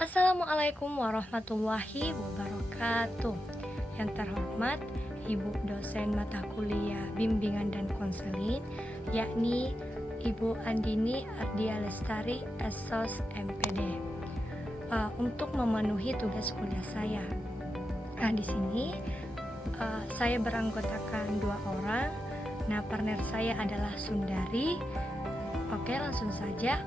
Assalamualaikum warahmatullahi wabarakatuh. Yang terhormat Ibu dosen mata kuliah bimbingan dan konseling, yakni Ibu Andini Ardia Lestari, Esos MPD, untuk memenuhi tugas kuliah saya. Nah, di sini saya beranggotakan 2 orang. Nah, partner saya adalah Sundari. Oke, langsung saja.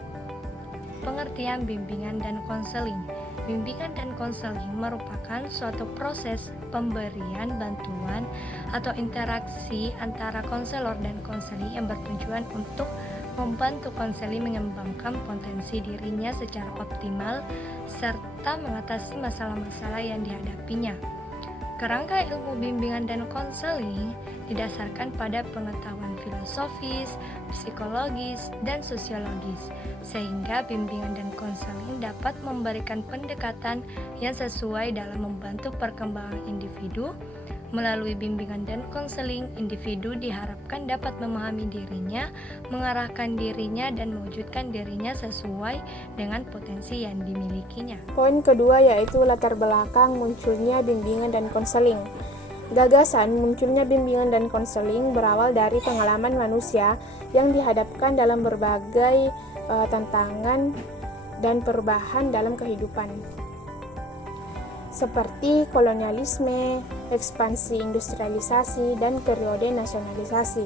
Pengertian bimbingan dan konseling. Bimbingan dan konseling merupakan suatu proses pemberian bantuan atau interaksi antara konselor dan konseling yang bertujuan untuk membantu konseling mengembangkan potensi dirinya secara optimal serta mengatasi masalah-masalah yang dihadapinya. Kerangka ilmu bimbingan dan konseling didasarkan pada pengetahuan filosofis, psikologis, dan sosiologis, sehingga bimbingan dan konseling dapat memberikan pendekatan yang sesuai dalam membantu perkembangan individu. Melalui bimbingan dan konseling, individu diharapkan dapat memahami dirinya, mengarahkan dirinya, dan mewujudkan dirinya sesuai dengan potensi yang dimilikinya. Poin kedua yaitu latar belakang munculnya bimbingan dan konseling. Gagasan munculnya bimbingan dan konseling berawal dari pengalaman manusia yang dihadapkan dalam berbagai tantangan dan perubahan dalam kehidupan, seperti kolonialisme, ekspansi industrialisasi, dan periode nasionalisasi.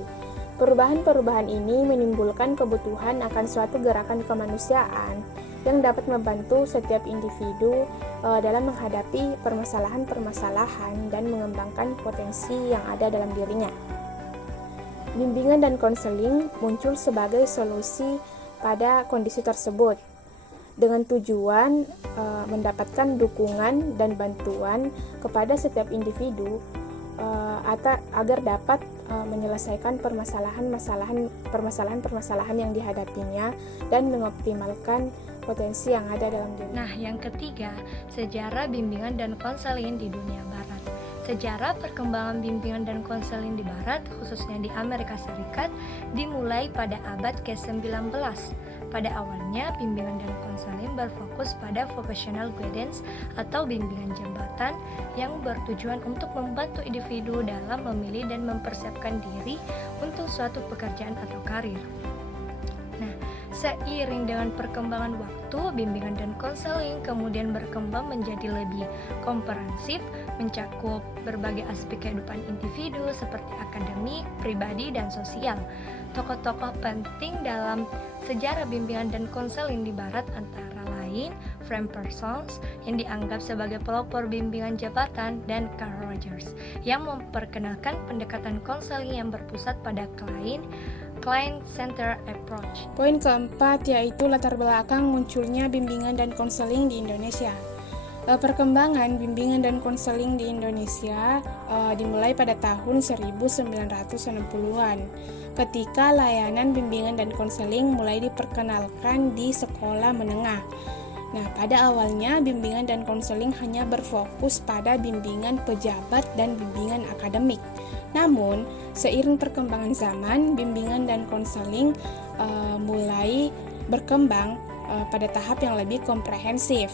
Perubahan-perubahan ini menimbulkan kebutuhan akan suatu gerakan kemanusiaan yang dapat membantu setiap individu dalam menghadapi permasalahan-permasalahan dan mengembangkan potensi yang ada dalam dirinya. Bimbingan dan konseling muncul sebagai solusi pada kondisi tersebut, dengan tujuan mendapatkan dukungan dan bantuan kepada setiap individu agar dapat menyelesaikan permasalahan-permasalahan yang dihadapinya dan mengoptimalkan potensi yang ada dalam diri. Nah, yang ketiga, sejarah bimbingan dan konseling di dunia barat. Sejarah perkembangan bimbingan dan konseling di barat, khususnya di Amerika Serikat, dimulai pada abad ke-19. Pada awalnya, bimbingan dan konseling berfokus pada vocational guidance atau bimbingan jabatan yang bertujuan untuk membantu individu dalam memilih dan mempersiapkan diri untuk suatu pekerjaan atau karir. Nah, seiring dengan perkembangan waktu, bimbingan dan konseling kemudian berkembang menjadi lebih komprehensif, mencakup berbagai aspek kehidupan individu seperti akademik, pribadi, dan sosial. Tokoh-tokoh penting dalam sejarah bimbingan dan konseling di barat antara lain Frank Parsons yang dianggap sebagai pelopor bimbingan jabatan, dan Carl Rogers yang memperkenalkan pendekatan konseling yang berpusat pada client-centered approach. Poin keempat yaitu latar belakang munculnya bimbingan dan konseling di Indonesia. Perkembangan bimbingan dan konseling di Indonesia dimulai pada tahun 1960-an ketika layanan bimbingan dan konseling mulai diperkenalkan di sekolah menengah. Nah, pada awalnya bimbingan dan konseling hanya berfokus pada bimbingan pejabat dan bimbingan akademik. Namun, seiring perkembangan zaman, bimbingan dan konseling mulai berkembang pada tahap yang lebih komprehensif,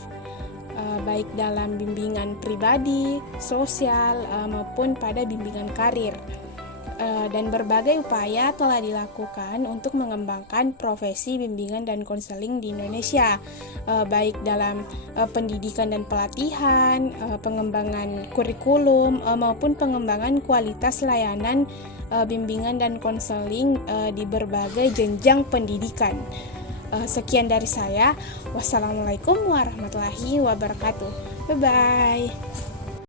baik dalam bimbingan pribadi, sosial, maupun pada bimbingan karir. Dan berbagai upaya telah dilakukan untuk mengembangkan profesi bimbingan dan konseling di Indonesia, baik dalam pendidikan dan pelatihan, pengembangan kurikulum, maupun pengembangan kualitas layanan bimbingan dan konseling di berbagai jenjang pendidikan. Sekian dari saya. Wassalamualaikum warahmatullahi wabarakatuh. Bye-bye.